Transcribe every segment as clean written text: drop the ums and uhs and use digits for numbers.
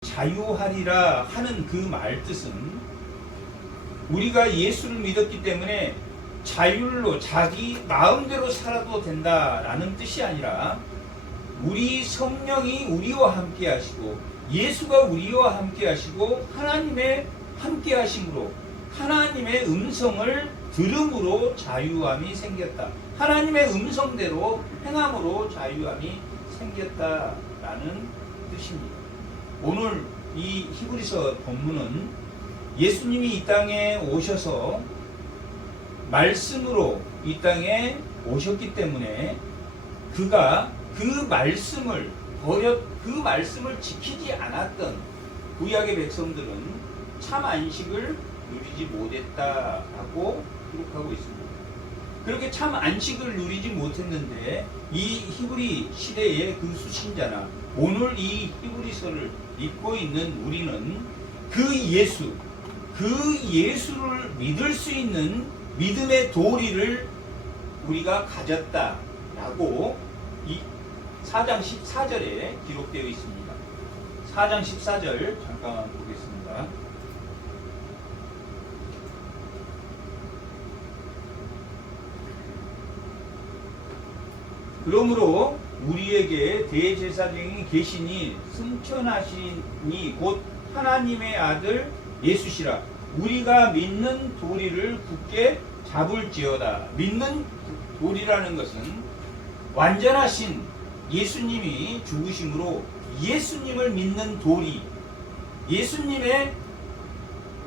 자유하리라 하는 그 말 뜻은 우리가 예수를 믿었기 때문에 자율로 자기 마음대로 살아도 된다라는 뜻이 아니라 우리 성령이 우리와 함께 하시고 예수가 우리와 함께 하시고 하나님의 함께 하심으로 하나님의 음성을 들음으로 자유함이 생겼다. 하나님의 음성대로 행함으로 자유함이 생겼다라는 뜻입니다. 오늘 이 히브리서 본문은 예수님이 이 땅에 오셔서 말씀으로 이 땅에 오셨기 때문에 그가 그 말씀을 지키지 않았던 구약의 백성들은 참 안식을 누리지 못했다라고 기록하고 있습니다. 그렇게 참 안식을 누리지 못했는데 이 히브리 시대의 그 수신자나 오늘 이 히브리서를 읽고 있는 우리는 그 예수를 믿을 수 있는 믿음의 도리를 우리가 가졌다라고 이 4장 14절에 기록되어 있습니다. 4장 14절 잠깐 보겠습니다. 그러므로 우리에게 대제사장이 계시니 승천하시니 곧 하나님의 아들 예수시라. 우리가 믿는 도리를 굳게 잡을지어다. 믿는 도리라는 것은 완전하신 예수님이 죽으심으로 예수님을 믿는 도리, 예수님의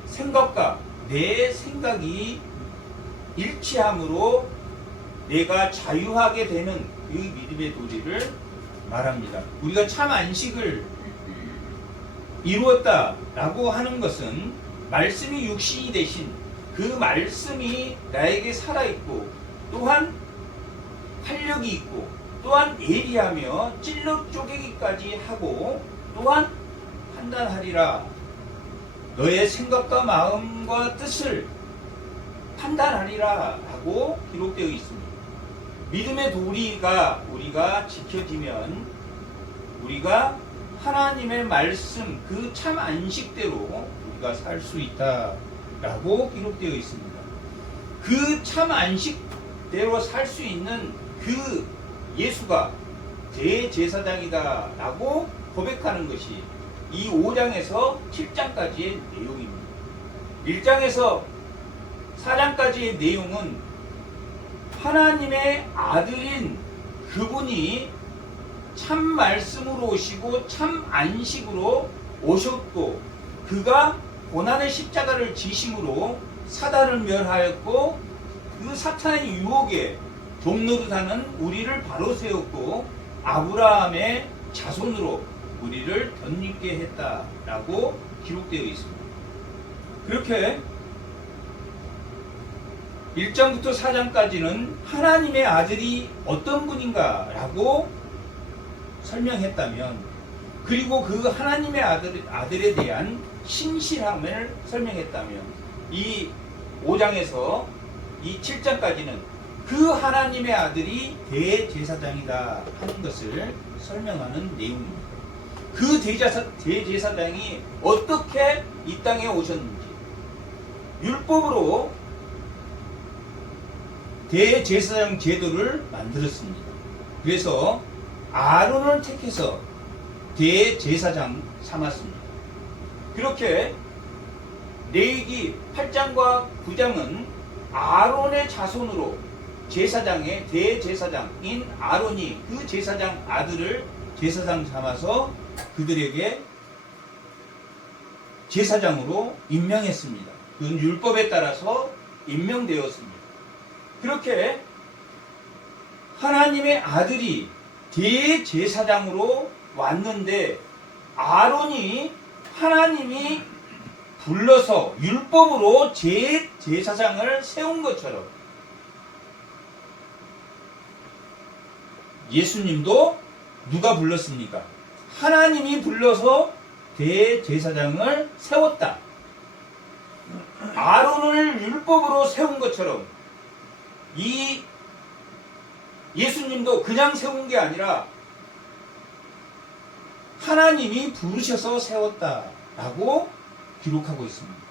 생각과 내 생각이 일치함으로 내가 자유하게 되는 그 믿음의 도리를 말합니다. 우리가 참 안식을 이루었다라고 하는 것은 말씀이 육신이 되신 그 말씀이 나에게 살아있고 또한 활력이 있고 또한 예리하며 찔러 쪼개기까지 하고 또한 판단하리라. 너의 생각과 마음과 뜻을 판단하리라 하고 기록되어 있습니다. 믿음의 도리가 우리가 지켜지면 우리가 하나님의 말씀 그 참 안식대로 우리가 살 수 있다라고 기록되어 있습니다. 그 참 안식대로 살 수 있는 그 예수가 대제사장이다라고 고백하는 것이 이 5장에서 7장까지의 내용입니다. 1장에서 4장까지의 내용은 하나님의 아들인 그분이 참 말씀으로 오시고 참 안식으로 오셨고 그가 고난의 십자가를 지심으로 사단을 멸하였고 그 사탄의 유혹에 종노릇하는 우리를 바로 세웠고 아브라함의 자손으로 우리를 덧입게 했다라고 기록되어 있습니다. 그렇게 1장부터 4장까지는 하나님의 아들이 어떤 분인가라고 설명했다면 그리고 그 하나님의 아들에 대한 신실함을 설명했다면 이 5장에서 이 7장까지는 그 하나님의 아들이 대제사장이다 하는 것을 설명하는 내용입니다. 그 대제사장이 어떻게 이 땅에 오셨는지 율법으로 대제사장 제도를 만들었습니다. 그래서 아론을 택해서 대제사장 삼았습니다. 그렇게 레위기 8장과 9장은 아론의 자손으로 제사장의 대제사장인 아론이 그 제사장 아들을 제사장 삼아서 그들에게 제사장으로 임명했습니다. 그건 율법에 따라서 임명되었습니다. 그렇게 하나님의 아들이 대제사장으로 왔는데 아론이 하나님이 불러서 율법으로 제사장을 세운 것처럼 예수님도 누가 불렀습니까? 하나님이 불러서 대제사장을 세웠다. 아론을 율법으로 세운 것처럼 이 예수님도 그냥 세운 게 아니라 하나님이 부르셔서 세웠다라고 기록하고 있습니다.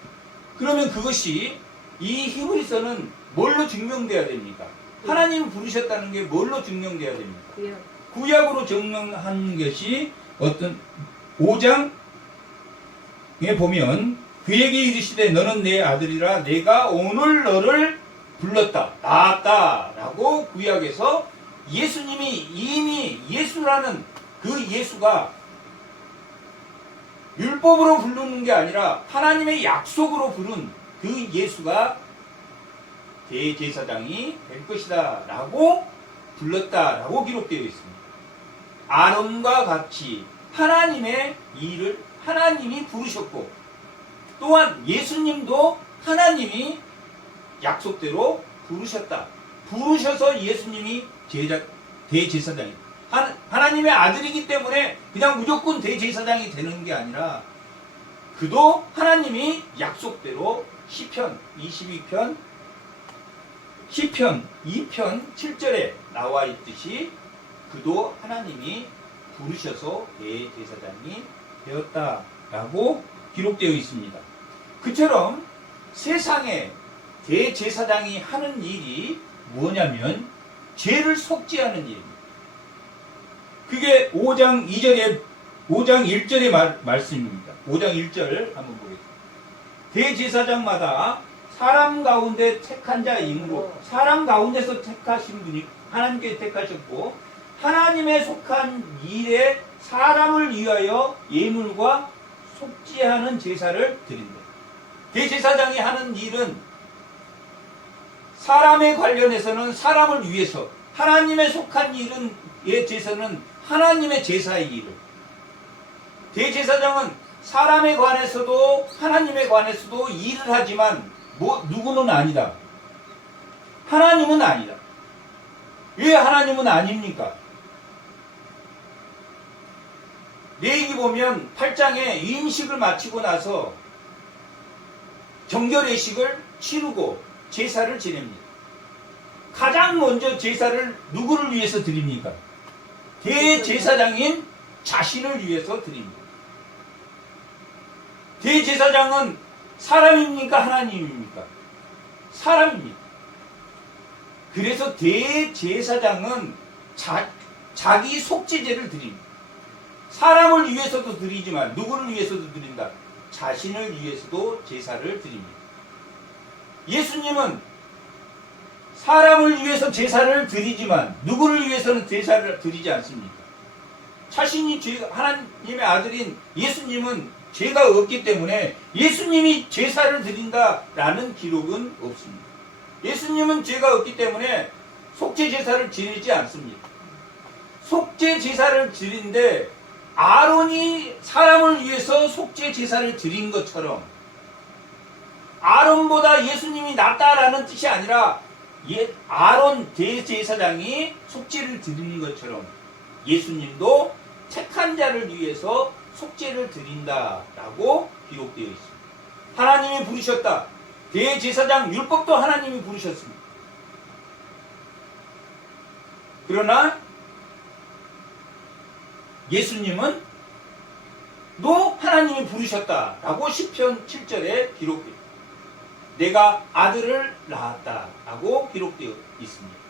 그러면 그것이 이 히브리서는 뭘로 증명돼야 됩니까? 하나님이 부르셨다는 게 뭘로 증명돼야 됩니까? 구약으로 증명한 것이 어떤 5장에 보면 그에게 이르시되 너는 내 아들이라 내가 오늘 너를 불렀다 낳았다 라고 구약에서 예수님이 이미 예수라는 그 예수가 율법으로 부르는 게 아니라 하나님의 약속으로 부른 그 예수가 대제사장이 될 것이다 라고 불렀다라고 기록되어 있습니다. 아론과 같이 하나님의 일을 하나님이 부르셨고 또한 예수님도 하나님이 약속대로 부르셨다. 부르셔서 예수님이 대제사장이 하나님의 아들이기 때문에 그냥 무조건 대제사장이 되는 게 아니라 그도 하나님이 약속대로 시편 22편 2편 7절에 나와 있듯이 그도 하나님이 부르셔서 대제사장이 되었다라고 기록되어 있습니다. 그처럼 세상에 대제사장이 하는 일이 뭐냐면 죄를 속죄하는 일입니다. 그게 5장 1절의 말씀입니다. 5장 1절 한번 보겠습니다. 대제사장마다 사람 가운데 택한 자이므로 사람 가운데서 택하신 분이 하나님께 택하셨고 하나님의 속한 일에 사람을 위하여 예물과 속죄하는 제사를 드린다. 대제사장이 하는 일은 사람에 관련해서는 사람을 위해서 하나님의 속한 일은 제사는 하나님의 제사의 일을 대제사장은 사람에 관해서도 하나님에 관해서도 일을 하지만 누구는 아니다. 하나님은 아니다. 왜 하나님은 아닙니까? 레위기 보면 8장에 임식을 마치고 나서 정결의식을 치르고 제사를 지냅니다. 가장 먼저 제사를 누구를 위해서 드립니까? 대제사장인 자신을 위해서 드립니다. 대제사장은 사람입니까? 하나님입니까? 사람입니다. 그래서 대제사장은 자기 속죄제를 드립니다. 사람을 위해서도 드리지만 누구를 위해서도 드린다? 자신을 위해서도 제사를 드립니다. 예수님은 사람을 위해서 제사를 드리지만 누구를 위해서는 제사를 드리지 않습니까? 자신이 하나님의 아들인 예수님은 죄가 없기 때문에 예수님이 제사를 드린다라는 기록은 없습니다. 예수님은 죄가 없기 때문에 속죄 제사를 지내지 않습니다. 속죄 제사를 드린데 아론이 사람을 위해서 속죄 제사를 드린 것처럼 아론보다 예수님이 낫다라는 뜻이 아니라 아론 대제사장이 속죄를 드리는 것처럼 예수님도 택한 자를 위해서 속죄를 드린다라고 기록되어 있습니다. 하나님이 부르셨다. 대제사장 율법도 하나님이 부르셨습니다. 그러나 예수님은 또 하나님이 부르셨다라고 시편 7절에 기록되어 내가 아들을 낳았다라고 기록되어 있습니다.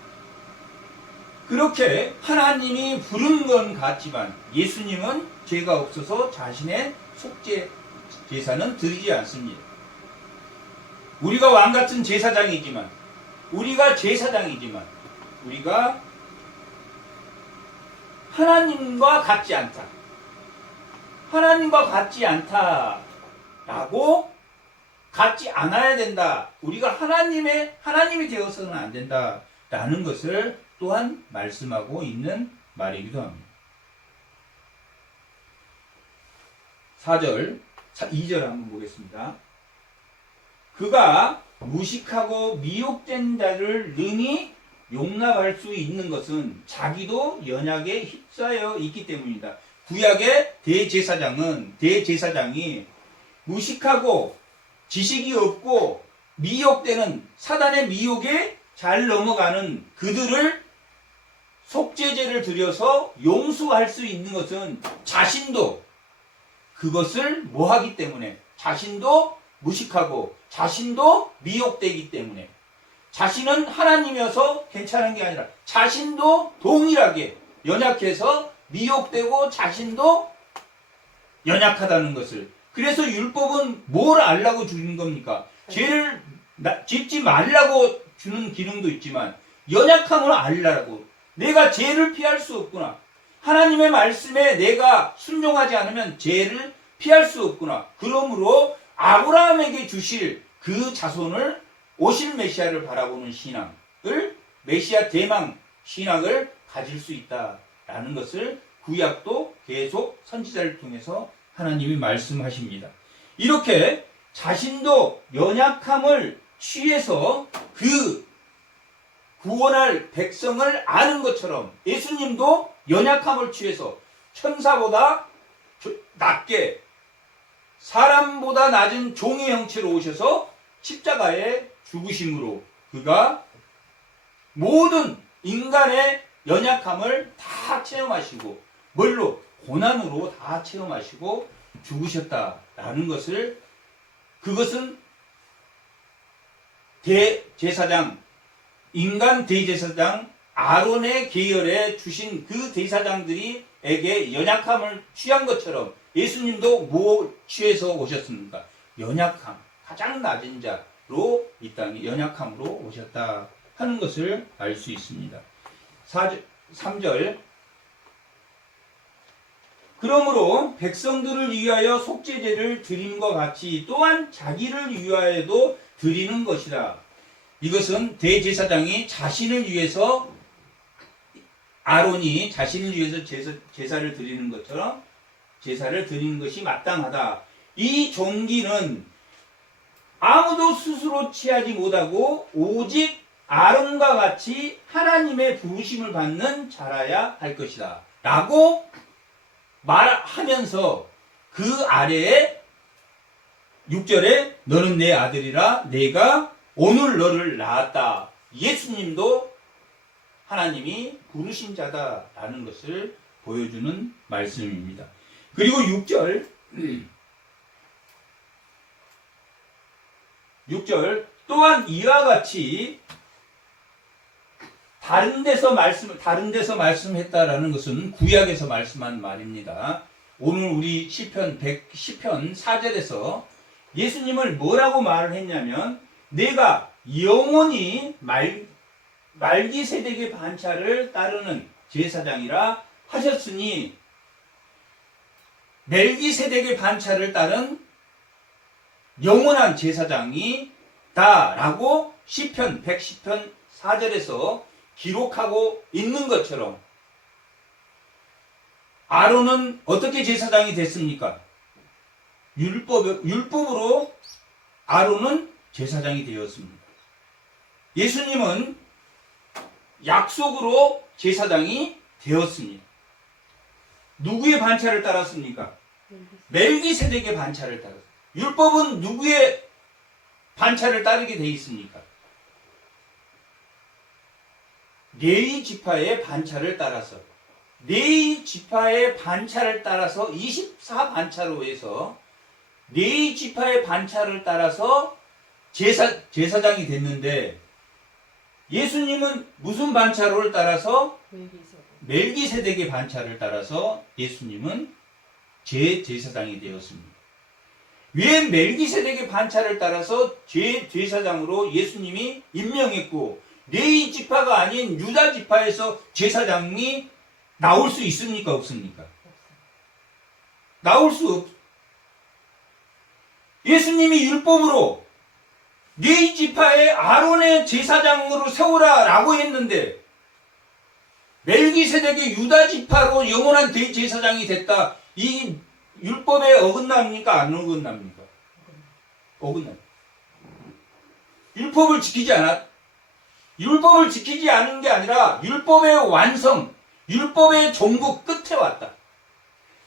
그렇게 하나님이 부른 건 같지만 예수님은 죄가 없어서 자신의 속죄 제사는 드리지 않습니다. 우리가 왕같은 제사장이지만 우리가 제사장이지만 우리가 하나님과 같지 않다. 하나님과 같지 않다라고 같지 않아야 된다. 우리가 하나님이 되어서는 안 된다라는 것을 또한 말씀하고 있는 말이기도 합니다. 4절, 2절 한번 보겠습니다. 그가 무식하고 미혹된 자를 능히 용납할 수 있는 것은 자기도 연약에 휩싸여 있기 때문이다. 구약의 대제사장이 무식하고 지식이 없고 미혹되는 사단의 미혹에 잘 넘어가는 그들을 속죄제를 드려서 용서할 수 있는 것은 자신도 그것을 뭐 하기 때문에, 자신도 무식하고 자신도 미혹되기 때문에, 자신은 하나님이어서 괜찮은 게 아니라 자신도 동일하게 연약해서 미혹되고 자신도 연약하다는 것을. 그래서 율법은 뭘 알라고 주는 겁니까? 죄를 짓지 말라고 주는 기능도 있지만 연약함을 알라고. 내가 죄를 피할 수 없구나. 하나님의 말씀에 내가 순종하지 않으면 죄를 피할 수 없구나. 그러므로 아브라함에게 주실 그 자손을, 오실 메시아를 바라보는 신앙을, 메시아 대망 신앙을 가질 수 있다라는 것을 구약도 계속 선지자를 통해서 하나님이 말씀하십니다. 이렇게 자신도 연약함을 취해서 그 구원할 백성을 아는 것처럼 예수님도 연약함을 취해서 천사보다 낮게, 사람보다 낮은 종의 형체로 오셔서 십자가에 죽으심으로 그가 모든 인간의 연약함을 다 체험하시고, 뭘로? 고난으로 다 체험하시고 죽으셨다라는 것을, 그것은 대제사장, 인간 대제사장 아론의 계열에 주신 그 대사장들이에게 연약함을 취한 것처럼 예수님도 뭐 취해서 오셨습니까? 연약함, 가장 낮은 자로 이 땅에 연약함으로 오셨다 하는 것을 알 수 있습니다. 3절, 그러므로 백성들을 위하여 속죄제를 드림과 같이 또한 자기를 위하여도 드리는 것이다. 이것은 대제사장이 자신을 위해서, 아론이 자신을 위해서 제사를 드리는 것처럼 제사를 드리는 것이 마땅하다. 이 종기는 아무도 스스로 취하지 못하고 오직 아론과 같이 하나님의 부르심을 받는 자라야 할 것이다 라고 말하면서 그 아래에 6절에 너는 내 아들이라 내가 오늘 너를 낳았다. 예수님도 하나님이 부르신 자다라는 것을 보여주는 말씀입니다. 그리고 6절 또한 이와 같이 다른 데서 말씀했다라는 것은 구약에서 말씀한 말입니다. 오늘 우리 시편 4절에서 예수님을 뭐라고 말을 했냐면, 내가 영원히 말기세덱의 반차를 따르는 제사장이라 하셨으니, 멜기세덱의 반차를 따른 영원한 제사장이다 라고 시편 110편 4절에서 기록하고 있는 것처럼, 아론은 어떻게 제사장이 됐습니까? 율법으로 아론은 제사장이 되었습니다. 예수님은 약속으로 제사장이 되었습니다. 누구의 반차를 따랐습니까? 멜기세덱의 반차를 따랐습니다. 율법은 누구의 반차를 따르게 되어 있습니까? 레위 지파의 반차를 따라서, 레위 지파의 반차를 따라서 24반차로 해서 레위 지파의 반차를 따라서 제사장이 됐는데, 예수님은 무슨 반차를 따라서? 멜기세덱의 반차를 따라서 예수님은 제사장이 되었습니다. 왜 멜기세덱의 반차를 따라서 제사장으로 예수님이 임명했고, 레위 지파가 아닌 유다 지파에서 제사장이 나올 수 있습니까? 없습니까? 나올 수 없. 예수님이 율법으로 레위 지파의 아론의 제사장으로 세우라라고 했는데, 멜기세덱의 유다 지파로 영원한 대제사장이 됐다. 이 율법에 어긋납니까? 안 어긋납니까? 어긋납니다. 율법을 지키지 않은 게 아니라 율법의 완성, 율법의 종국 끝에 왔다.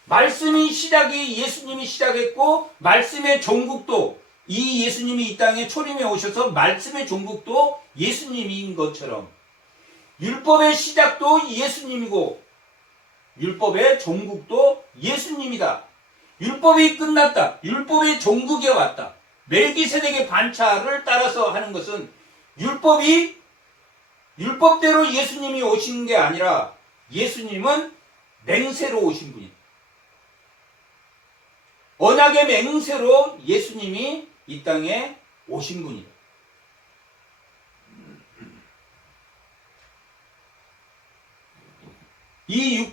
말씀이 시작이 예수님이 시작했고, 말씀의 종국도, 이 예수님이 이 땅에 초림해 오셔서 말씀의 종국도 예수님인 것처럼, 율법의 시작도 예수님이고 율법의 종국도 예수님이다. 율법이 끝났다. 율법의 종국에 왔다. 멜기세덱의 반차를 따라서 하는 것은 율법대로 예수님이 오신 게 아니라 예수님은 맹세로 오신 분이다. 언약의 맹세로 예수님이 이 땅에 오신 분이다. 이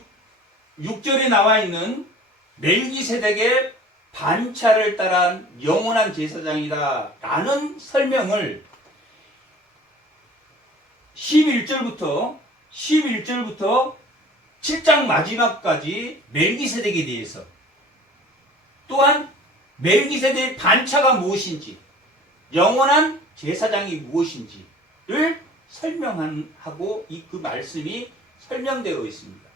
6절에 나와 있는 멜기세덱의 반차를 따른 영원한 제사장이다 라는 설명을 11절부터 7장 마지막까지 멜기세덱에 대해서 또한 멜기세덱의 반차가 무엇인지 영원한 제사장이 무엇인지를 설명하고 그 말씀이 설명되어 있습니다.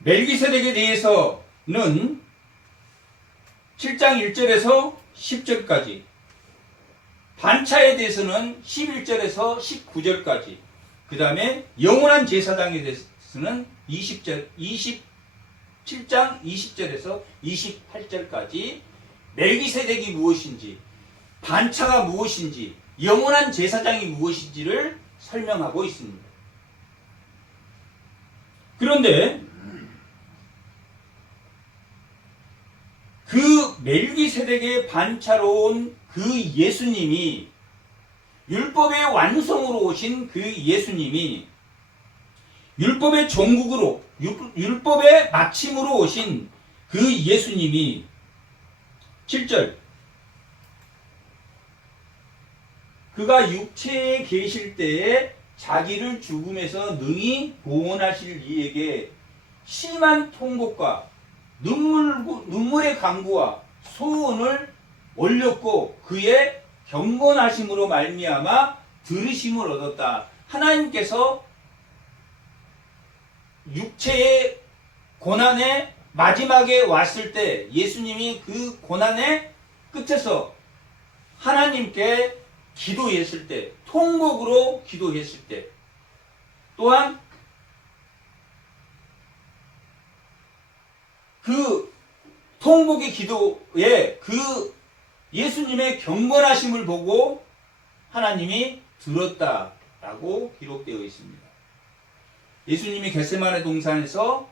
멜기세덱에 대해서는 7장 1절에서 10절까지, 반차에 대해서는 11절에서 19절까지, 그 다음에 영원한 제사장에 대해서는 27장 20절에서 28절까지 멜기세덱이 무엇인지, 반차가 무엇인지, 영원한 제사장이 무엇인지를 설명하고 있습니다. 그런데 그 멜기세덱의 반차로 온 그 예수님이, 율법의 완성으로 오신 그 예수님이, 율법의 종국으로, 율법의 마침으로 오신 그 예수님이 7절, 그가 육체에 계실 때에 자기를 죽음에서 능히 구원하실 이에게 심한 통곡과 눈물의 간구와 소원을 올렸고 그의 경건하심으로 말미암아 들으심을 얻었다. 하나님께서 육체의 고난의 마지막에 왔을 때 예수님이 그 고난의 끝에서 하나님께 기도했을 때, 통곡으로 기도했을 때, 또한 그 통곡의 기도에 그 예수님의 경건하심을 보고 하나님이 들었다라고 기록되어 있습니다. 예수님이 겟세마네 동산에서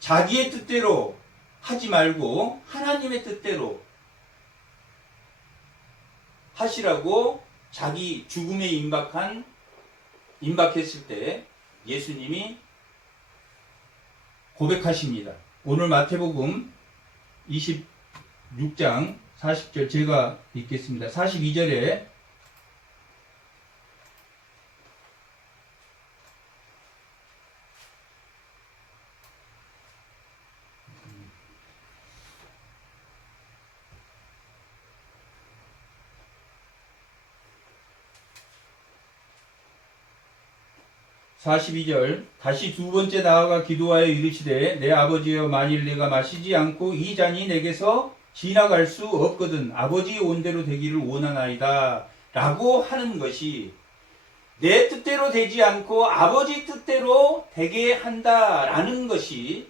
자기의 뜻대로 하지 말고 하나님의 뜻대로 하시라고 자기 죽음에 임박했을 때 예수님이 고백하십니다. 오늘 마태복음 26장 40절 제가 읽겠습니다. 42절에 다시 두 번째 나아가 기도하여 이르시되 내 아버지여 만일 내가 마시지 않고 이 잔이 내게서 지나갈 수 없거든 아버지의 온대로 되기를 원하나이다 라고 하는 것이 내 뜻대로 되지 않고 아버지 뜻대로 되게 한다라는 것이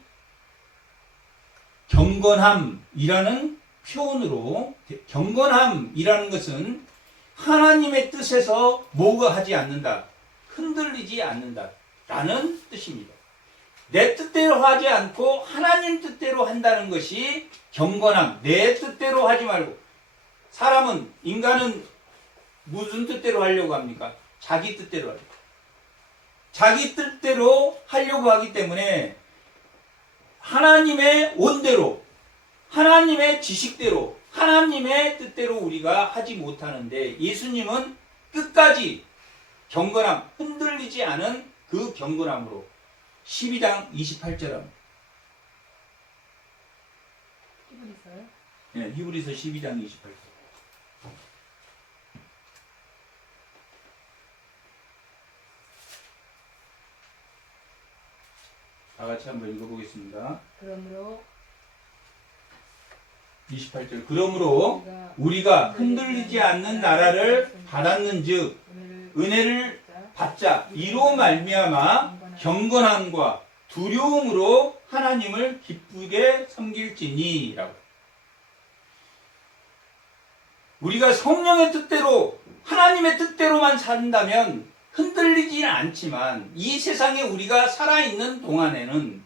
경건함이라는 표현으로, 경건함이라는 것은 하나님의 뜻에서 모호하지 않는다, 흔들리지 않는다 라는 뜻입니다. 내 뜻대로 하지 않고 하나님 뜻대로 한다는 것이 경건함. 내 뜻대로 하지 말고. 인간은 무슨 뜻대로 하려고 합니까? 자기 뜻대로 하려고. 자기 뜻대로 하려고 하기 때문에 하나님의 온대로, 하나님의 지식대로, 하나님의 뜻대로 우리가 하지 못하는데 예수님은 끝까지 경건함, 흔들리지 않은 그 경건함으로 12장 28절 합니다. 히브리서요? 네, 히브리서 12장 28절. 다 같이 한번 읽어보겠습니다. 그러므로 28절. 그러므로 우리가 흔들리지 않는 나라를 받았는즉 은혜를 받자. 이로 말미암아 경건함과 두려움으로 하나님을 기쁘게 섬길지니라고. 우리가 성령의 뜻대로 하나님의 뜻대로만 산다면 흔들리지는 않지만 이 세상에 우리가 살아있는 동안에는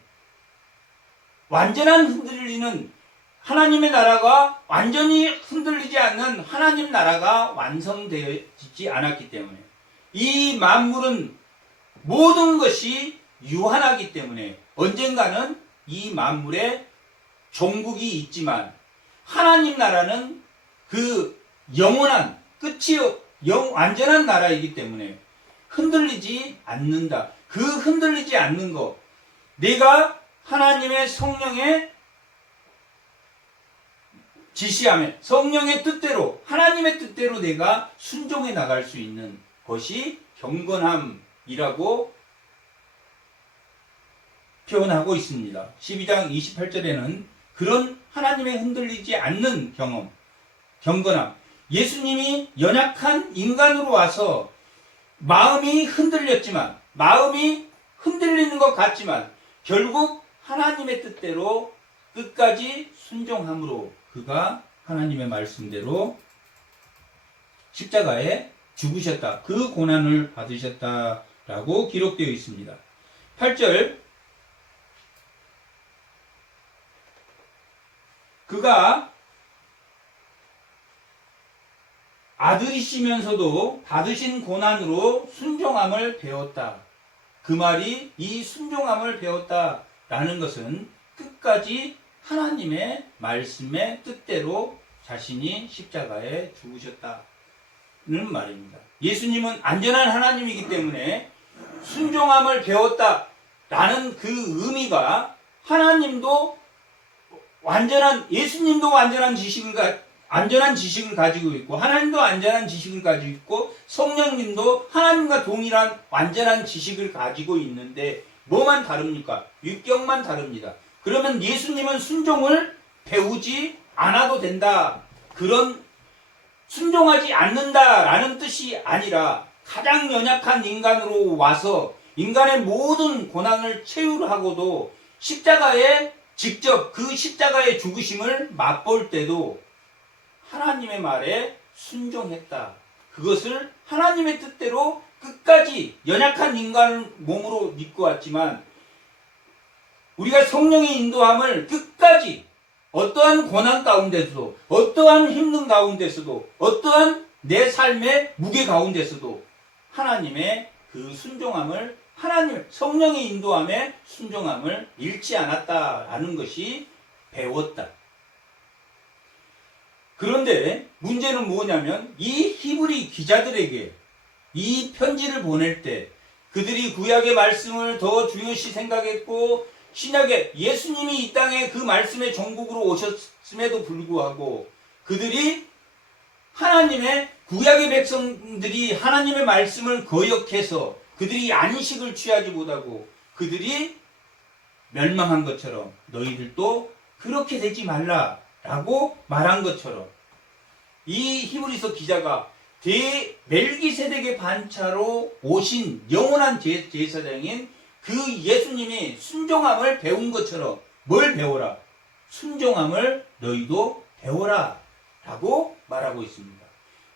완전한 흔들리는 하나님의 나라가 완전히 흔들리지 않는 하나님 나라가 완성되지 않았기 때문에 이 만물은 모든 것이 유한하기 때문에 언젠가는 이 만물에 종국이 있지만 하나님 나라는 그 영원한 끝이 완전한 나라이기 때문에 흔들리지 않는다. 그 흔들리지 않는 것, 내가 하나님의 성령의 지시함에 성령의 뜻대로 하나님의 뜻대로 내가 순종해 나갈 수 있는 것이 경건함이라고 표현하고 있습니다. 12장 28절에는 그런 하나님의 흔들리지 않는 경험, 경건함. 예수님이 연약한 인간으로 와서 마음이 흔들렸지만, 마음이 흔들리는 것 같지만 결국 하나님의 뜻대로 끝까지 순종함으로 그가 하나님의 말씀대로 십자가에 죽으셨다. 그 고난을 받으셨다라고 기록되어 있습니다. 8절. 그가 아들이시면서도 받으신 고난으로 순종함을 배웠다. 그 말이 이 순종함을 배웠다라는 것은 끝까지 하나님의 말씀의 뜻대로 자신이 십자가에 죽으셨다는 말입니다. 예수님은 안전한 하나님이기 때문에 순종함을 배웠다라는 그 의미가 하나님도 예수님도 안전한 지식을 가지고 있고 하나님도 안전한 지식을 가지고 있고 성령님도 하나님과 동일한 완전한 지식을 가지고 있는데 뭐만 다릅니까? 유격만 다릅니다. 그러면 예수님은 순종을 배우지 않아도 된다. 그런 순종하지 않는다라는 뜻이 아니라 가장 연약한 인간으로 와서 인간의 모든 고난을 체휼하고도 십자가에 직접 그 십자가의 죽으심을 맛볼 때도 하나님의 말에 순종했다. 그것을 하나님의 뜻대로 끝까지 연약한 인간을 몸으로 믿고 왔지만 우리가 성령의 인도함을 끝까지 어떠한 고난 가운데서도 어떠한 힘든 가운데서도 어떠한 내 삶의 무게 가운데서도 하나님의 그 순종함을 하나님 성령의 인도함에 순종함을 잃지 않았다라는 것이 배웠다. 그런데 문제는 뭐냐면 이 히브리 기자들에게 이 편지를 보낼 때 그들이 구약의 말씀을 더 중요시 생각했고 신약에 예수님이 이 땅에 그 말씀의 종국으로 오셨음에도 불구하고 그들이 하나님의 구약의 백성들이 하나님의 말씀을 거역해서 그들이 안식을 취하지 못하고 그들이 멸망한 것처럼 너희들도 그렇게 되지 말라라고 말한 것처럼 이 히브리서 기자가 멜기세덱의 반차로 오신 영원한 제사장인 그 예수님이 순종함을 배운 것처럼 뭘 배워라? 순종함을 너희도 배워라 라고 말하고 있습니다.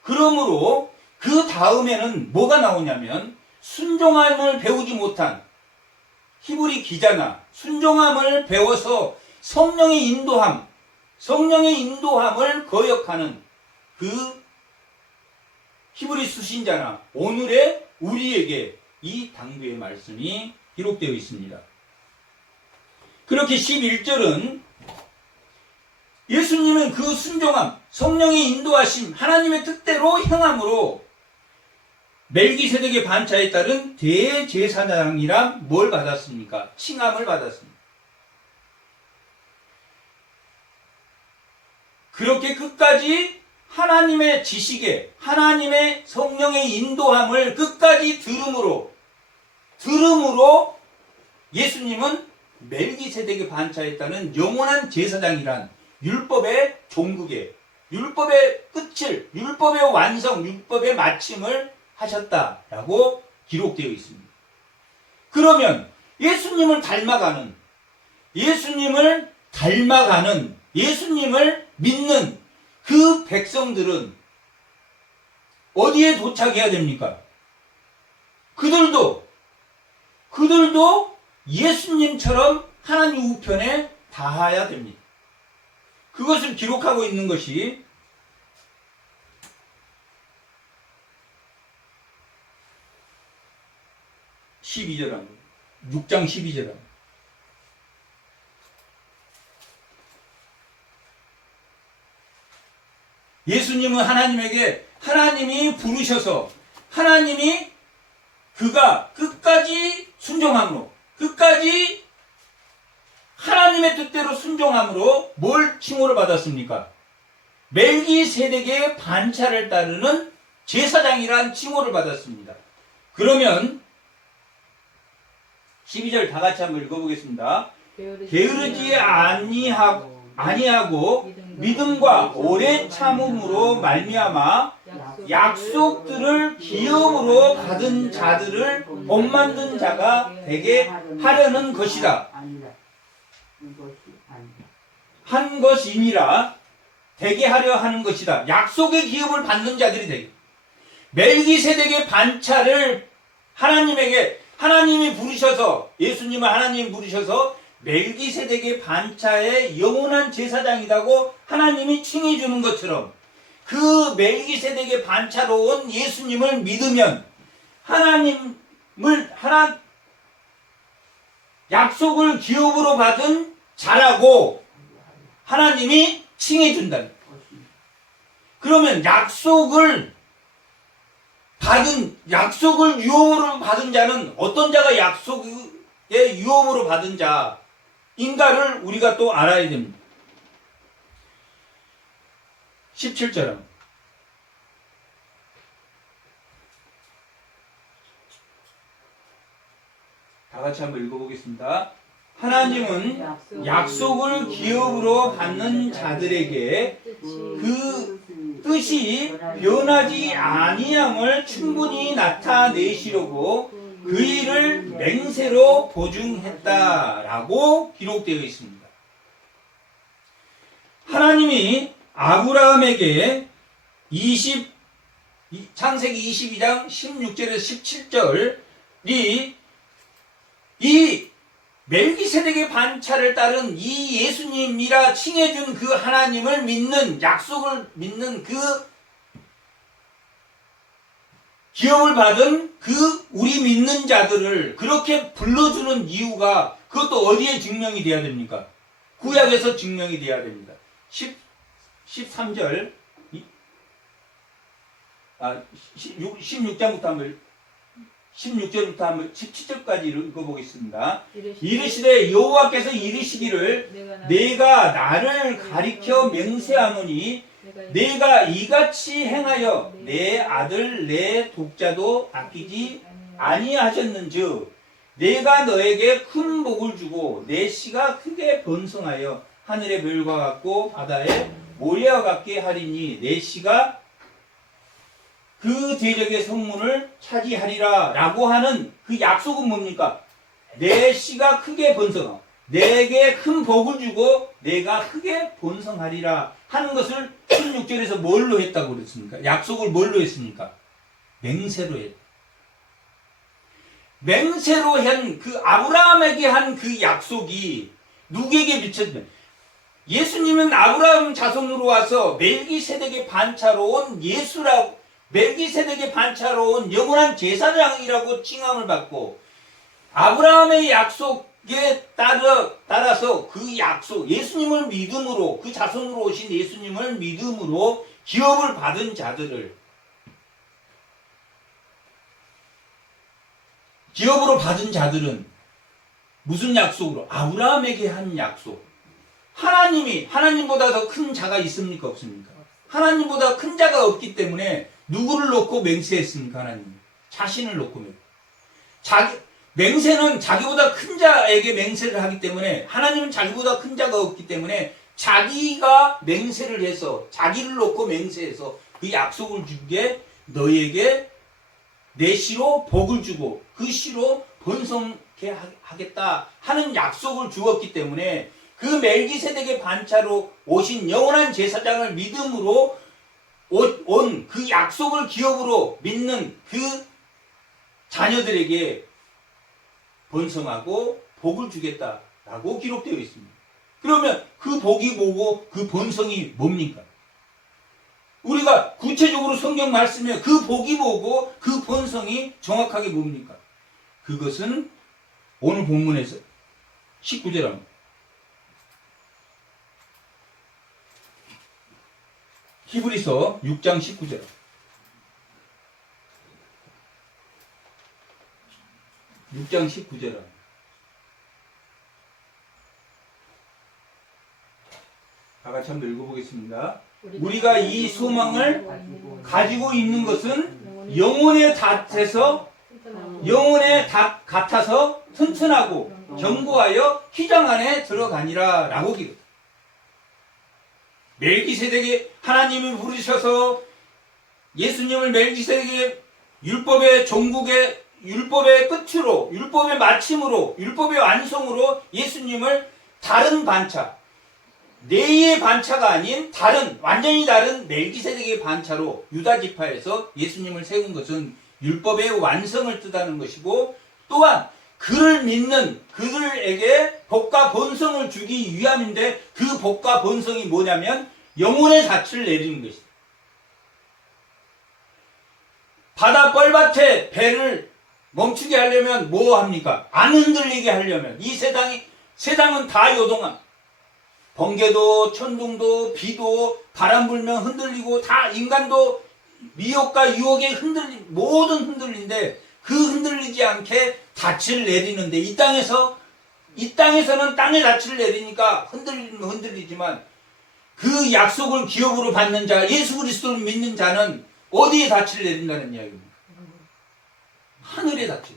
그러므로 그 다음에는 뭐가 나오냐면 순종함을 배우지 못한 히브리 기자나 순종함을 배워서 성령의 인도함을 거역하는 그 히브리 수신자나 오늘의 우리에게 이 당부의 말씀이 기록되어 있습니다. 그렇게 11절은 예수님은 그 순종함, 성령의 인도하심, 하나님의 뜻대로 행함으로 멜기세덱의 반차에 따른 대제사장이란 뭘 받았습니까? 칭함을 받았습니다. 그렇게 끝까지 하나님의 지식에 하나님의 성령의 인도함을 끝까지 들음으로 예수님은 멜기세덱의 반차에 따른 영원한 제사장이란 율법의 종국에 율법의 끝을, 율법의 완성, 율법의 마침을 하셨다라고 기록되어 있습니다. 그러면 예수님을 닮아가는, 예수님을 믿는 그 백성들은 어디에 도착해야 됩니까? 그들도 예수님처럼 하나님 우편에 닿아야 됩니다. 그것을 기록하고 있는 것이 12절입니다. 6장 12절입니다. 예수님은 하나님이 부르셔서 그가 끝까지 순종함으로, 끝까지 하나님의 뜻대로 순종함으로 뭘 칭호를 받았습니까? 멜기세덱의 반차를 따르는 제사장이란 칭호를 받았습니다. 그러면 12절 다 같이 한번 읽어보겠습니다. 게으르지 아니하고 믿음과 오래 참음으로 말미암아 약속들을 기업으로 받은 자들을 복 만든 자가 되게 하려는 것이다. 한 것이니라. 되게 하려 하는 것이다. 약속의 기업을 받는 자들이 되게. 멜기세덱의 반차를 하나님이 부르셔서, 예수님을 하나님이 부르셔서 멜기세덱의 반차의 영원한 제사장이라고 하나님이 칭해 주는 것처럼, 그 멜기세덱의 반차로 온 예수님을 믿으면 약속을 기업으로 받은 자라고 하나님이 칭해 준다. 그러면 약속을 유업으로 받은 자는 어떤 자가 약속의 유업으로 받은 자인가를 우리가 또 알아야 됩니다. 17절. 다 같이 한번 읽어보겠습니다. 하나님은 약속을 기업으로 받는 자들에게 그 뜻이 변하지 아니함을 충분히 나타내시려고 그 일을 맹세로 보증했다라고 기록되어 있습니다. 하나님이 아브라함에게 창세기 22장 16절에서 17절이 이 멜기세덱의 반차를 따른 이 예수님이라 칭해준 그 하나님을 믿는, 약속을 믿는 그 기업을 받은 그 우리 믿는 자들을 그렇게 불러주는 이유가, 그것도 어디에 증명이 돼야 됩니까? 구약에서 증명이 돼야 됩니다. 13절 16장부터 한번 16절부터 한번 17절까지 읽어보겠습니다. 이르시되 여호와께서 이르시기를 내가 나를 가리켜 맹세하노니 내가 이같이 행하여 내 아들 내 독자도 아끼지 아니하셨는즉 내가 너에게 큰 복을 주고 내 씨가 크게 번성하여 하늘의 별과 같고 바다의 모래와 같게 하리니 내 씨가 그 대적의 성문을 차지하리라 라고 하는 그 약속은 뭡니까? 내 씨가 크게 번성하고 내게 큰 복을 주고 내가 크게 번성하리라 하는 것을 16절에서 뭘로 했다고 그랬습니까? 약속을 뭘로 했습니까? 맹세로 했다. 맹세로 한 그 아브라함에게 한 그 약속이 누구에게 미쳤냐? 예수님은 아브라함 자손으로 와서 멜기세덱의 반차로 온 멜기세덱의 반차로 온 영원한 제사장이라고 칭함을 받고 아브라함의 약속에 따라서 그 약속, 예수님을 믿음으로, 그 자손으로 오신 예수님을 믿음으로 기업을 받은 자들을, 기업으로 받은 자들은 무슨 약속으로? 아브라함에게 한 약속. 하나님보다 더 큰 자가 있습니까? 없습니까? 하나님보다 큰 자가 없기 때문에 누구를 놓고 맹세했습니까? 하나님 자신을 놓고 맹세는 자기보다 큰 자에게 맹세를 하기 때문에, 하나님은 자기보다 큰 자가 없기 때문에 자기가 맹세를 해서 자기를 놓고 맹세해서 그 약속을 준 게 너에게 내 씨로 복을 주고 그 씨로 번성케 하겠다 하는 약속을 주었기 때문에 그 멜기세덱의 반차로 오신 영원한 제사장을 믿음으로 온 그 약속을 기업으로 믿는 그 자녀들에게 번성하고 복을 주겠다라고 기록되어 있습니다. 그러면 그 복이 뭐고 그 번성이 뭡니까? 우리가 구체적으로 성경 말씀에 그 복이 뭐고 그 번성이 정확하게 뭡니까? 그것은 오늘 본문에서 19절입니다. 히브리서 6장 19절. (6장 19절) 다 같이 한번 읽어보겠습니다. 우리가 이 소망을 가지고 있는 것은 영혼의 닷에서 영혼의 닷 같아서 튼튼하고 견고하여 휘장 안에 들어가니라 라고 기록. 멜기세덱이 하나님이 부르셔서 예수님을 멜기세덱의 율법의 종국의 율법의 끝으로 율법의 마침으로 율법의 완성으로 예수님을 다른 반차 네의 반차가 아닌 다른 완전히 다른 멜기세덱의 반차로 유다 지파에서 예수님을 세운 것은 율법의 완성을 뜻하는 것이고 또한 그를 믿는 그들에게 복과 번성을 주기 위함인데 그 복과 번성이 뭐냐면 영혼의 닻을 내리는 것이다. 바다 뻘밭에 배를 멈추게 하려면 뭐 합니까? 안 흔들리게 하려면 이 세상은 다 요동함. 번개도 천둥도 비도 바람 불면 흔들리고 다 인간도 미혹과 유혹에 모든 흔들린데 그 흔들리지 않게 닻을 내리는데 이 땅에서는 땅에 닻을 내리니까 흔들리면 흔들리지만 그 약속을 기업으로 받는 자 예수 그리스도를 믿는 자는 어디에 닻을 내린다는 이야기입니다. 하늘에 닻을.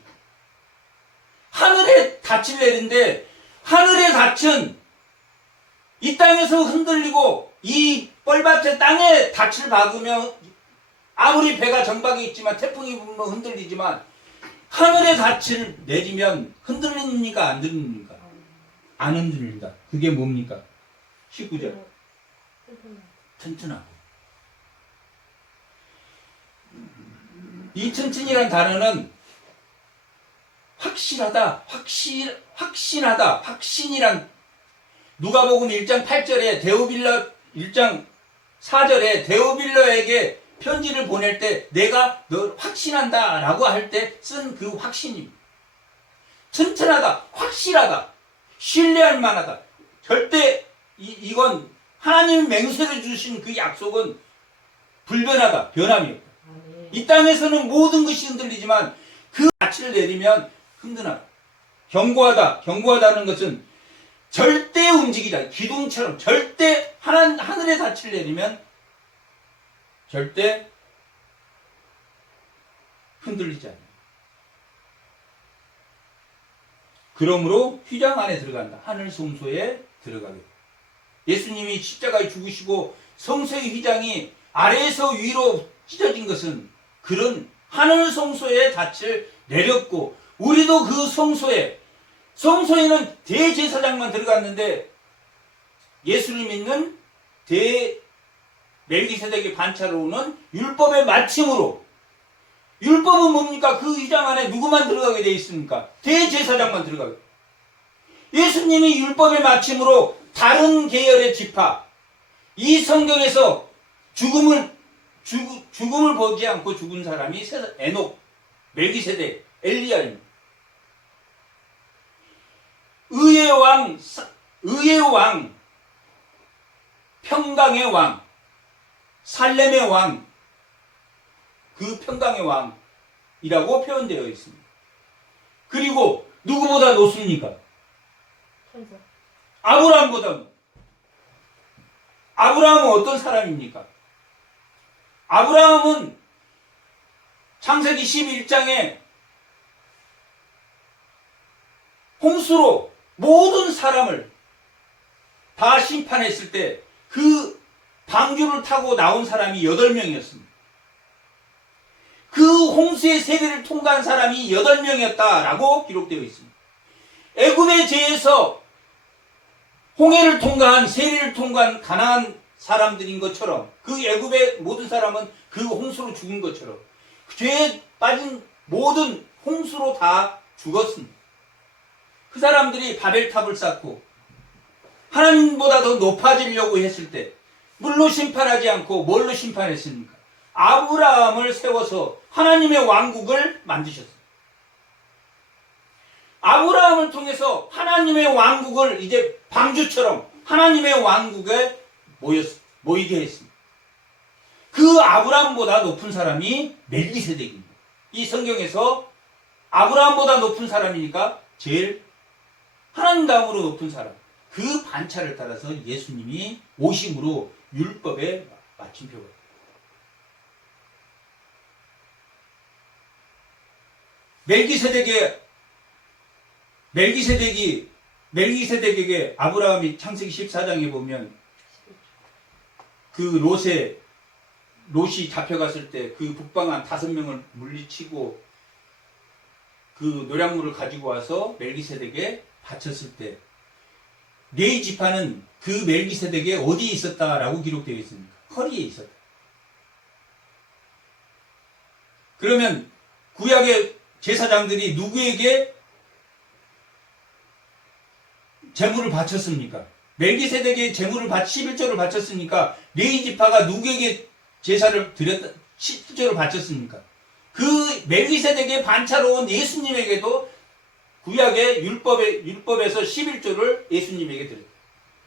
하늘에 닻을 내린데 하늘의 닻은 이 땅에서 흔들리고 이 뻘밭에 땅에 닻을 박으면 아무리 배가 정박이 있지만 태풍이 불면 흔들리지만 하늘의 닻을 내리면 흔들립니까? 안 흔들립니까? 안 흔들린다. 그게 뭡니까? 19절. 튼튼하고. 이 튼튼이란 단어는 확실하다, 확신하다, 확신이란 누가복음 1장 8절에 데오빌러 1장 4절에 데오빌러에게 편지를 보낼 때 내가 널 확신한다 라고 할 때 쓴 그 확신입니다. 튼튼하다, 확실하다, 신뢰할 만하다. 절대 이건 하나님 맹세를 주신 그 약속은 불변하다, 변함이 없다. 이 땅에서는 모든 것이 흔들리지만 그 닻을 내리면 흔드나. 견고하다는 것은 절대 움직이다. 기둥처럼 절대 하늘에 닻을 내리면 절대 흔들리지 않아요. 그러므로 휘장 안에 들어간다. 하늘 성소에 들어가게. 예수님이 십자가에 죽으시고 성소의 휘장이 아래에서 위로 찢어진 것은 그런 하늘 성소에 닻을 내렸고 우리도 그 성소에는 대제사장만 들어갔는데 예수를 믿는 멜기세덱의 반차로는 율법의 마침으로 율법은 뭡니까? 그 휘장 안에 누구만 들어가게 되어 있습니까? 대제사장만 들어가게. 예수님이 율법의 마침으로 다른 계열의 지파 이 성경에서 죽음을 보지 않고 죽은 사람이 에녹, 멜기세덱, 엘리야입니다. 의의 왕, 평강의 왕, 살렘의 왕, 그 평강의 왕이라고 표현되어 있습니다. 그리고 누구보다 높습니까? 아브라함은 어떤 사람입니까? 아브라함은 창세기 11장에 홍수로 모든 사람을 다 심판했을 때 그 방주를 타고 나온 사람이 8명이었습니다. 그 홍수의 세대를 통과한 사람이 8명이었다라고 기록되어 있습니다. 애굽의 죄에서 홍해를 통과한, 세리를 통과한 가나안 사람들인 것처럼, 그 애굽의 모든 사람은 그 홍수로 죽은 것처럼 죄에 빠진 모든 홍수로 다 죽었습니다. 그 사람들이 바벨탑을 쌓고 하나님보다 더 높아지려고 했을 때 물로 심판하지 않고 뭘로 심판했습니까? 아브라함을 세워서 하나님의 왕국을 만드셨어요. 아브라함을 통해서 하나님의 왕국을 이제 방주처럼 하나님의 왕국에 모이게 했습니다. 그 아브라함보다 높은 사람이 멜기세덱입니다. 이 성경에서 아브라함보다 높은 사람이니까 제일 하나님 다음으로 높은 사람. 그 반차를 따라서 예수님이 오심으로 율법의 마침표가 멜기세덱에게 아브라함이 창세기 14장에 보면 그 롯이 잡혀갔을 때 그 북방한 5명을 물리치고 그 노략물을 가지고 와서 멜기세덱에 바쳤을 때 네 지파는 그 멜기세덱에 어디에 있었다라고 기록되어 있습니까? 허리에 있었다. 그러면 구약의 제사장들이 누구에게 제물을 바쳤습니까? 멜기세덱에 제물을 11조를 바쳤으니까 네 지파가 누구에게 제사를 드렸다 11조를 바쳤습니까? 그 멜기세덱의 반차로 온 예수님에게도 구약의 율법에서 11조를 예수님에게 드렸다.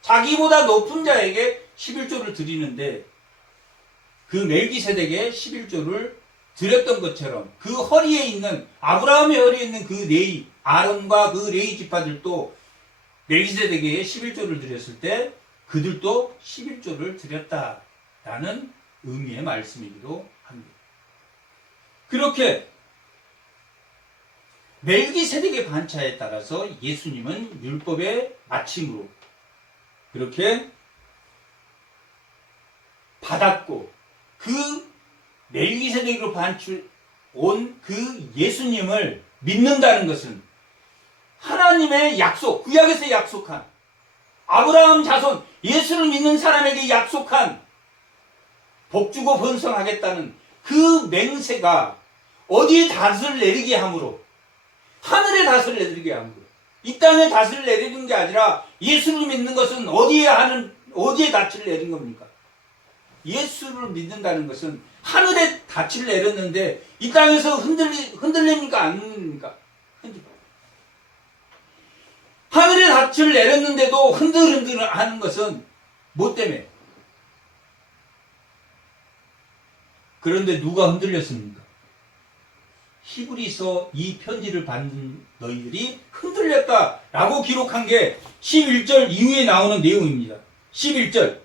자기보다 높은 자에게 11조를 드리는데 그 멜기세덱에 11조를 드렸던 것처럼 그 허리에 있는 아브라함의 허리에 있는 그 레위 아론과 그 레위 지파들도 멜기세덱에게 11조를 드렸을 때 그들도 11조를 드렸다라는 의미의 말씀이기도 합니다. 그렇게 멜기세덱의 반차에 따라서 예수님은 율법의 마침으로 그렇게 받았고 그 멜기세덱으로 온 그 예수님을 믿는다는 것은 하나님의 약속, 구약에서 약속한 아브라함 자손 예수를 믿는 사람에게 약속한 복주고 번성하겠다는 그 맹세가 어디에 닷을 내리게 함으로 하늘에 닷을 내리게 함으로 이 땅에 닷을 내리는 게 아니라 예수를 믿는 것은 어디에 닷을 내린 겁니까? 예수를 믿는다는 것은 하늘에 닻을 내렸는데 이 땅에서 흔들립니까? 안 흔들립니까? 하늘에 닻을 내렸는데도 흔들흔들 하는 것은 뭐 때문에? 그런데 누가 흔들렸습니까? 히브리서 이 편지를 받는 너희들이 흔들렸다라고 기록한 게 11절 이후에 나오는 내용입니다. 11절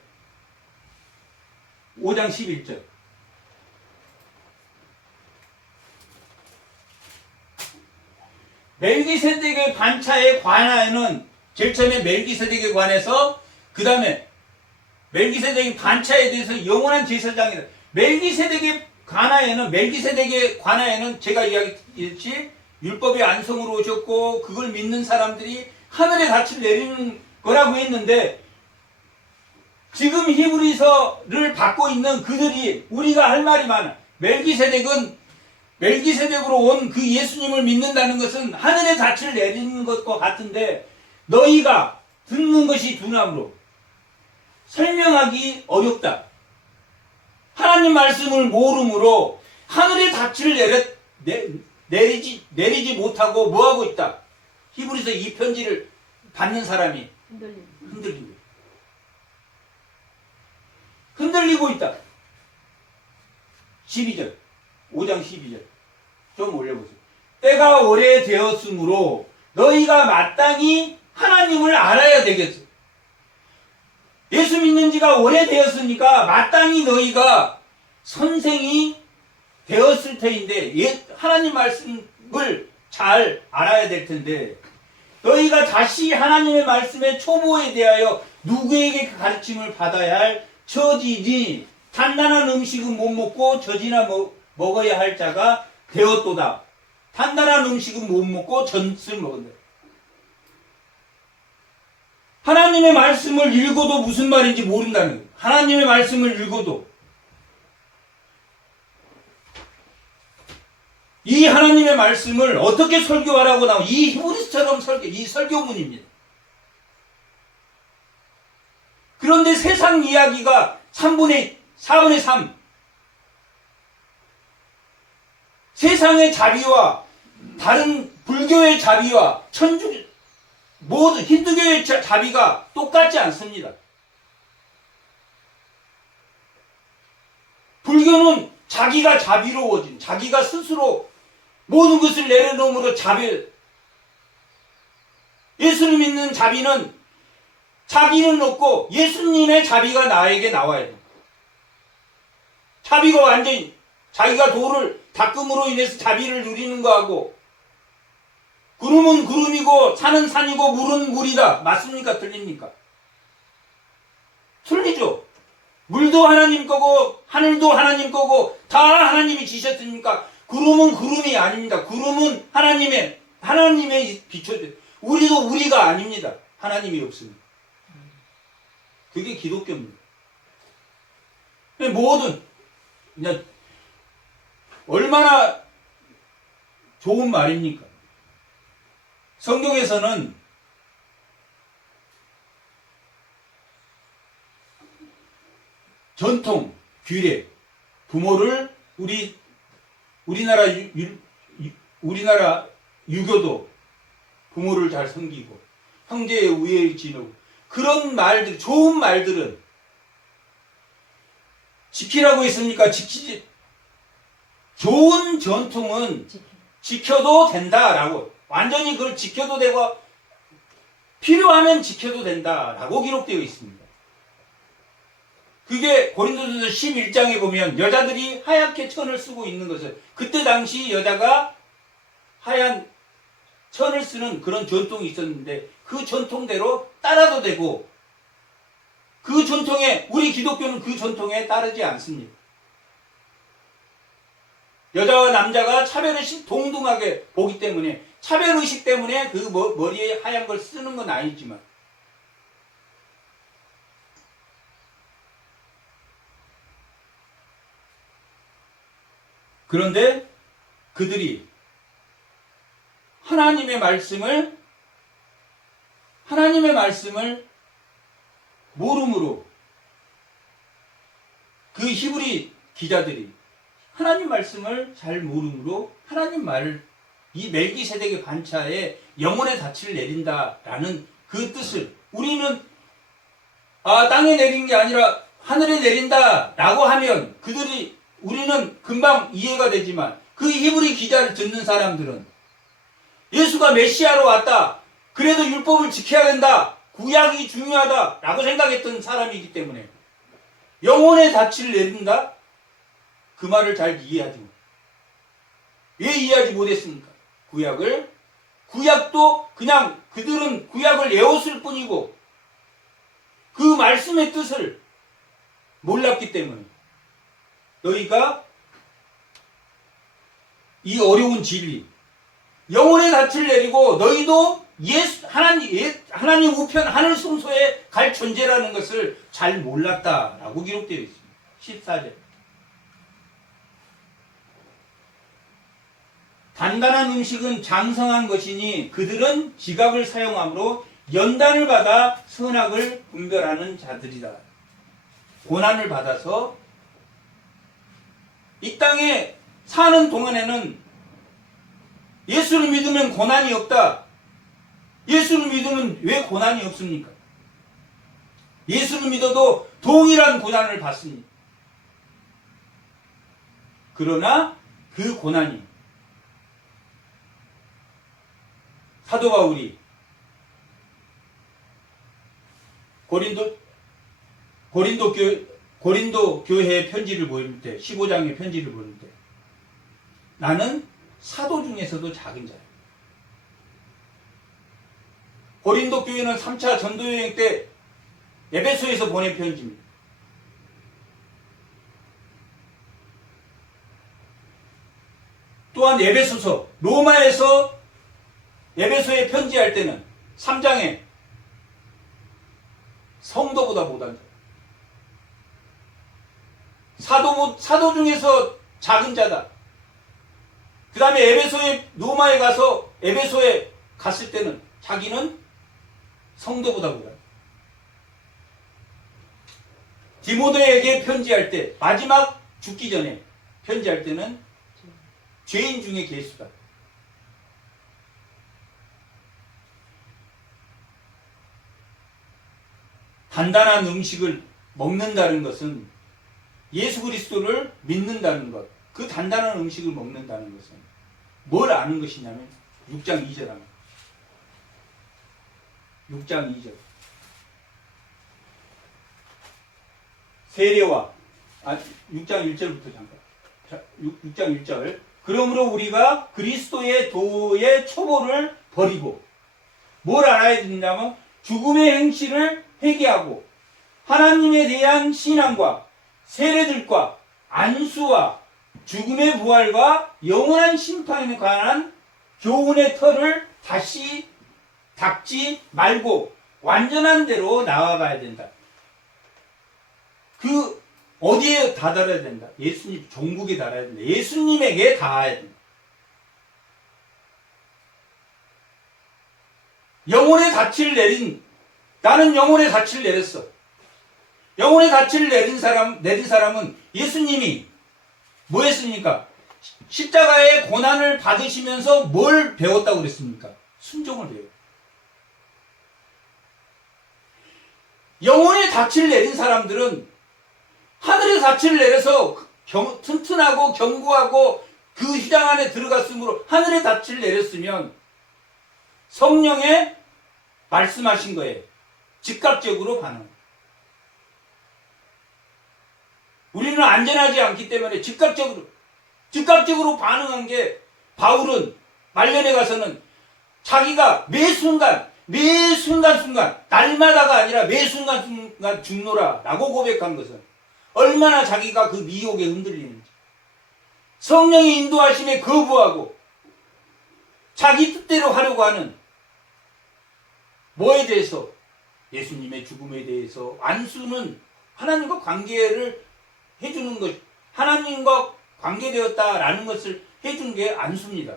5장 11절 멜기세덱의 반차에 관하여는 제일 처음에 멜기세덱에 관해서 그 다음에 멜기세덱의 반차에 대해서 영원한 제사장이다. 멜기세덱에 관하여는 제가 이야기했듯이 율법의 안성으로 오셨고 그걸 믿는 사람들이 하늘에 닻을 내리는 거라고 했는데 지금 히브리서를 받고 있는 그들이 우리가 할 말이 많아. 멜기세덱으로 온 그 예수님을 믿는다는 것은 하늘에 닻을 내리는 것과 같은데 너희가 듣는 것이 둔함으로 설명하기 어렵다. 하나님 말씀을 모르므로 하늘에 닻을 내리지 못하고 뭐하고 있다? 히브리서 이 편지를 받는 사람이 흔들리고 있다. 12절 5장 12절 좀 올려보세요. 때가 오래되었으므로 너희가 마땅히 하나님을 알아야 되겠어. 예수 믿는 지가 오래되었으니까 마땅히 너희가 선생이 되었을 터인데 하나님 말씀을 잘 알아야 될 텐데 너희가 다시 하나님의 말씀의 초보에 대하여 누구에게 가르침을 받아야 할 처지니 단단한 음식은 못 먹고 젖이나 먹어야 할 자가 되었도다. 단단한 음식은 못 먹고 젖을 먹은다. 하나님의 말씀을 읽어도 무슨 말인지 모른다는 거예요. 하나님의 말씀을 읽어도 이 하나님의 말씀을 어떻게 설교하라고 나온 이 히브리서처럼 이 설교문입니다. 그런데 세상 이야기가 4분의 3 세상의 자비와 다른 불교의 자비와 모든 힌두교의 자비가 똑같지 않습니다. 불교는 자기가 자비로워진, 자기가 스스로 모든 것을 내려놓음으로 예수를 믿는 자비는 자기는 없고 예수님의 자비가 나에게 나와야 돼. 자비가 완전히 자기가 도를 닦음으로 인해서 자비를 누리는 거하고 구름은 구름이고 산은 산이고 물은 물이다. 맞습니까? 틀립니까? 틀리죠. 물도 하나님 거고 하늘도 하나님 거고 다 하나님이 지셨으니까 구름은 구름이 아닙니다. 구름은 하나님의 비춰져. 우리도 우리가 아닙니다. 하나님이 없습니다. 그게 기독교입니다. 모든 그냥 얼마나 좋은 말입니까? 성경에서는 전통, 규례, 부모를 우리나라 유교도 부모를 잘 섬기고 형제의 우애를 지내고 그런 말들, 좋은 말들은 지키라고 했습니까? 지키지. 좋은 전통은 지켜도 된다라고 완전히 그걸 지켜도 되고 필요하면 지켜도 된다라고 기록되어 있습니다. 그게 고린도전서 11장에 보면 여자들이 하얗게 천을 쓰고 있는 것을 그때 당시 여자가 하얀 천을 쓰는 그런 전통이 있었는데 그 전통대로 따라도 되고 그 전통에 우리 기독교는 그 전통에 따르지 않습니다. 여자와 남자가 차별의식 동등하게 보기 때문에 차별의식 때문에 그 머리에 하얀 걸 쓰는 건 아니지만 그런데 그들이 하나님의 말씀을 모름으로 그 히브리 기자들이 하나님 말씀을 잘 모름으로 하나님 말을 이 멜기세덱의 반차에 영혼의 닻을 내린다라는 그 뜻을 우리는 땅에 내린 게 아니라 하늘에 내린다라고 하면 우리는 금방 이해가 되지만 그 히브리 기자를 듣는 사람들은 예수가 메시아로 왔다. 그래도 율법을 지켜야 된다. 구약이 중요하다라고 생각했던 사람이기 때문에 영혼의 닻을 내린다? 그 말을 잘 이해하지 못. 왜 이해하지 못했습니까? 구약도 그냥 그들은 구약을 외웠을 뿐이고 그 말씀의 뜻을 몰랐기 때문에 너희가 이 어려운 진리 영혼의 닻을 내리고 너희도 하나님 우편 하늘 성소에 갈 존재라는 것을 잘 몰랐다라고 기록되어 있습니다. 14절. 단단한 음식은 장성한 것이니 그들은 지각을 사용함으로 연단을 받아 선악을 분별하는 자들이다. 고난을 받아서 이 땅에 사는 동안에는 예수를 믿으면 고난이 없다. 예수를 믿으면 왜 고난이 없습니까? 예수를 믿어도 동일한 고난을 받습니다. 그러나 그 고난이 사도 바울이 고린도 교회의 편지를 보일 때 15장의 편지를 보일 때 나는 사도 중에서도 작은 자야. 고린도 교회는 3차 전도여행 때 에베소에서 보낸 편지입니다. 또한 에베소서, 로마에서 에베소에 편지할 때는 3장에 성도보다 못한 자, 사도 중에서 작은 자다. 그 다음에 로마에 가서 에베소에 갔을 때는 자기는 성도보다 못한 디모데에게 편지할 때, 마지막 죽기 전에 편지할 때는 죄인 중에 괴수다. 단단한 음식을 먹는다는 것은 예수 그리스도를 믿는다는 것, 그 단단한 음식을 먹는다는 것은 뭘 아는 것이냐면 6장 2절 합니다. 6장 2절. 세례와 6장 1절부터 잠깐. 6장 1절. 그러므로 우리가 그리스도의 도의 초보를 버리고 뭘 알아야 된다면 죽음의 행실을 회개하고 하나님에 대한 신앙과 세례들과 안수와 죽음의 부활과 영원한 심판에 관한 교훈의 털을 다시 닦지 말고 완전한 대로 나아가야 된다. 그 어디에 다다라야 된다? 예수님 종국에 달아야 된다. 예수님에게 닿아야 된다. 영혼의 닻을 내린, 나는 영혼의 닻을 내렸어. 영혼의 닻을 내린 사람은 예수님이 뭐 했습니까? 십자가의 고난을 받으시면서 뭘 배웠다고 그랬습니까? 순종을 배워. 영혼의 닻을 내린 사람들은 하늘의 닻을 내려서 튼튼하고 견고하고 그 휘장 안에 들어갔으므로 하늘의 닻을 내렸으면 성령의 말씀하신 거예요. 즉각적으로 반응. 우리는 안전하지 않기 때문에 즉각적으로 반응한 게 바울은 말년에 가서는 자기가 매 순간 날마다가 아니라 매 순간 죽노라 라고 고백한 것은 얼마나 자기가 그 미혹에 흔들리는지, 성령의 인도하심에 거부하고 자기 뜻대로 하려고 하는 뭐에 대해서? 예수님의 죽음에 대해서. 안수는 하나님과 관계를 해주는 것, 하나님과 관계되었다라는 것을 해준 게 안수입니다.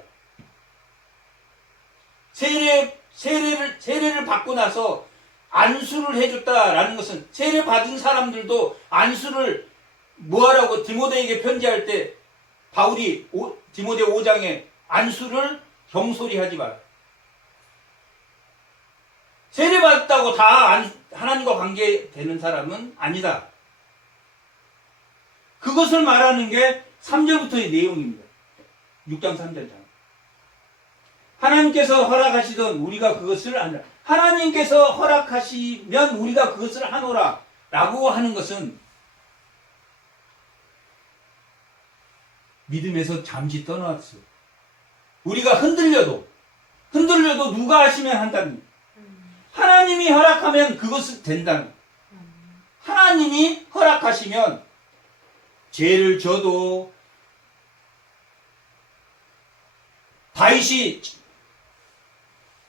세례를 받고 나서 안수를 해줬다라는 것은 세례 받은 사람들도 안수를 뭐하라고 디모데에게 편지할 때 바울이 디모데 5장에 안수를 경솔히 하지 마라. 세례 받았다고 다 하나님과 관계되는 사람은 아니다. 그것을 말하는 게 3절부터의 내용입니다. 6장 3절. 하나님께서 허락하시던 우리가 그것을 하노라. 하나님께서 허락하시면 우리가 그것을 하노라 라고 하는 것은 믿음에서 잠시 떠나왔어요. 우리가 흔들려도 누가 하시면 한다는, 하나님이 허락하면 그것은 된다는, 하나님이 허락하시면 죄를 져도 다윗이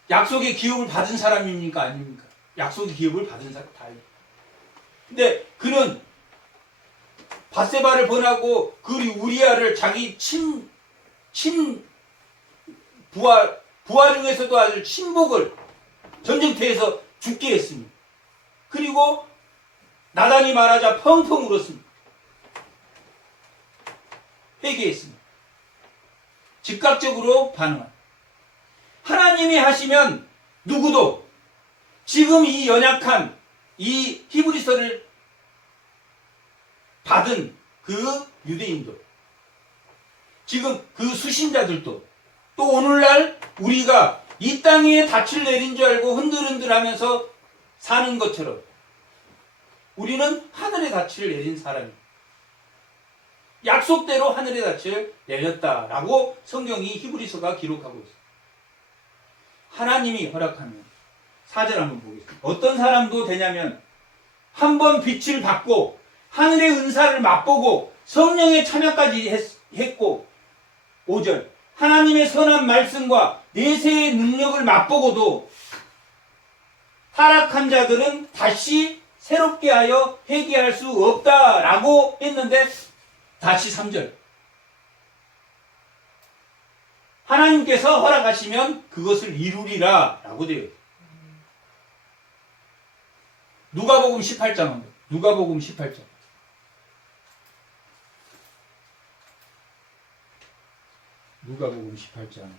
약속의 기업을 받은 사람입니까? 아닙니까? 약속의 기업을 받은 사람, 다윗. 근데 그는 밧세바를 번하고 그 우리아를 자기 부하 중에서도 아주 친복을 전쟁터에서 죽게 했습니다. 그리고 나단이 말하자 펑펑 울었습니다. 회개했습니다. 즉각적으로 반응한. 하나님이 하시면 누구도 지금 이 연약한 이 히브리서를 받은 그 유대인도, 지금 그 수신자들도, 또 오늘날 우리가 이 땅에 닻을 내린 줄 알고 흔들흔들하면서 사는 것처럼 우리는 하늘의 닻을 내린 사람입니다. 약속대로 하늘의 닻을 내렸다라고 성경이 히브리서가 기록하고 있습니다. 하나님이 허락하면, 4절 한번 보겠습니다. 어떤 사람도 되냐면 한 번 빛을 받고 하늘의 은사를 맛보고 성령의 참여까지 했고 5절 하나님의 선한 말씀과 내세의 능력을 맛보고도 타락한 자들은 다시 새롭게 하여 회개할 수 없다라고 했는데 다시 3절 하나님께서 허락하시면 그것을 이루리라 라고 되어 있어요. 누가복음 18장 누가복음 18장 누가복음 18장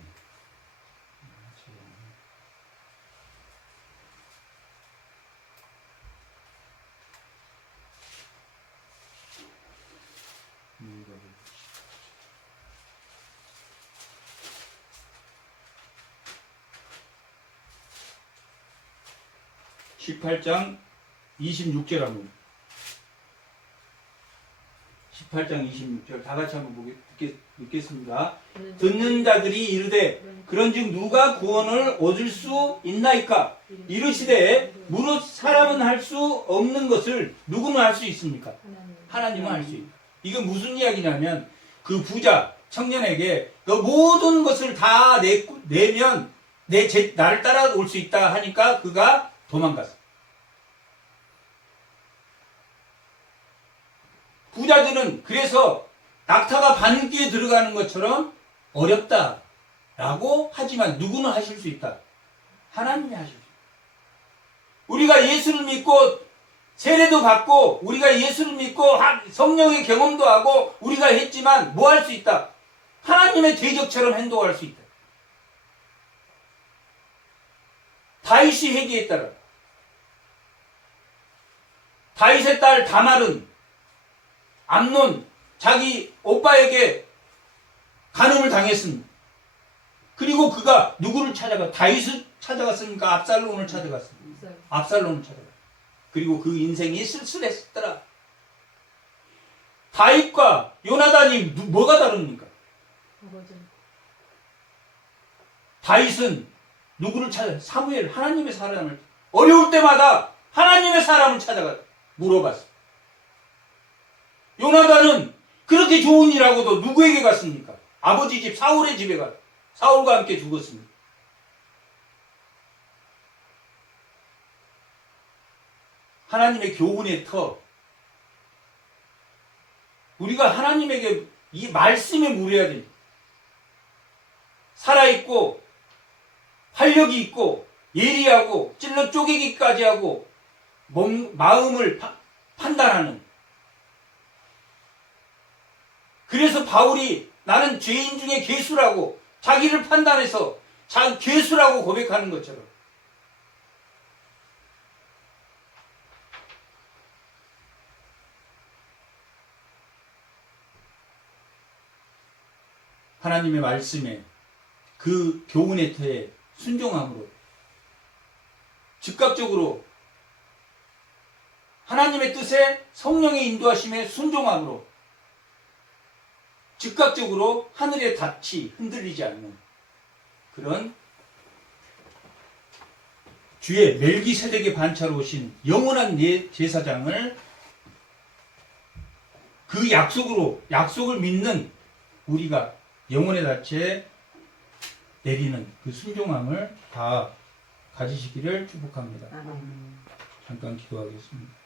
18장 26절 한번 18장 26절 다 같이 한번 읽겠습니다. 듣는 자들이 이르되 그런즉 누가 구원을 얻을 수 있나이까 이르시되 무릇 사람은 할 수 없는 것을 누구는 할 수 있습니까? 하나님은 할 수 있다. 이건 무슨 이야기냐면 그 부자 청년에게 너 모든 것을 다 내면 나를 따라올 수 있다 하니까 그가 도망갔어. 부자들은 그래서 낙타가 바늘귀에 들어가는 것처럼 어렵다라고 하지만 누구는 하실 수 있다. 하나님이 하실 수 있다. 우리가 예수를 믿고 세례도 받고 우리가 예수를 믿고 성령의 경험도 하고 우리가 했지만 뭐 할 수 있다. 하나님의 대적처럼 행동할 수 있다. 다윗이 회개했다라. 다윗의 딸 다말은 암논 자기 오빠에게 간음을 당했습니다. 그리고 그가 누구를 찾아가? 다윗을 찾아갔습니까? 압살롬을 찾아갔습니다. 압살롬을 찾아가. 그리고 그 인생이 쓸쓸했더라. 다윗과 요나단이 뭐가 다릅니까? 다윗은 누구를 찾아? 사무엘 하나님의 사람을 어려울 때마다 하나님의 사람을 찾아가 물어봤어. 요나단은 그렇게 좋은 일하고도 누구에게 갔습니까? 아버지 집 사울의 집에 가 사울과 함께 죽었습니다. 하나님의 교훈의 터. 우리가 하나님에게 이 말씀에 물어야 됩니다. 살아있고 활력이 있고 예리하고 찔러 쪼개기까지 하고 마음을 판단하는. 그래서 바울이 나는 죄인 중에 괴수라고 자기를 판단해서 괴수라고 고백하는 것처럼 하나님의 말씀에 그 교훈의 터에 순종함으로 즉각적으로 하나님의 뜻에 성령의 인도하심에 순종함으로 즉각적으로 하늘의 닻이 흔들리지 않는 그런 주의 멜기세덱의 반차로 오신 영원한 제사장을 그 약속을 믿는 우리가 영혼의 닻에 내리는 그 순종함을 다 가지시기를 축복합니다. 잠깐 기도하겠습니다.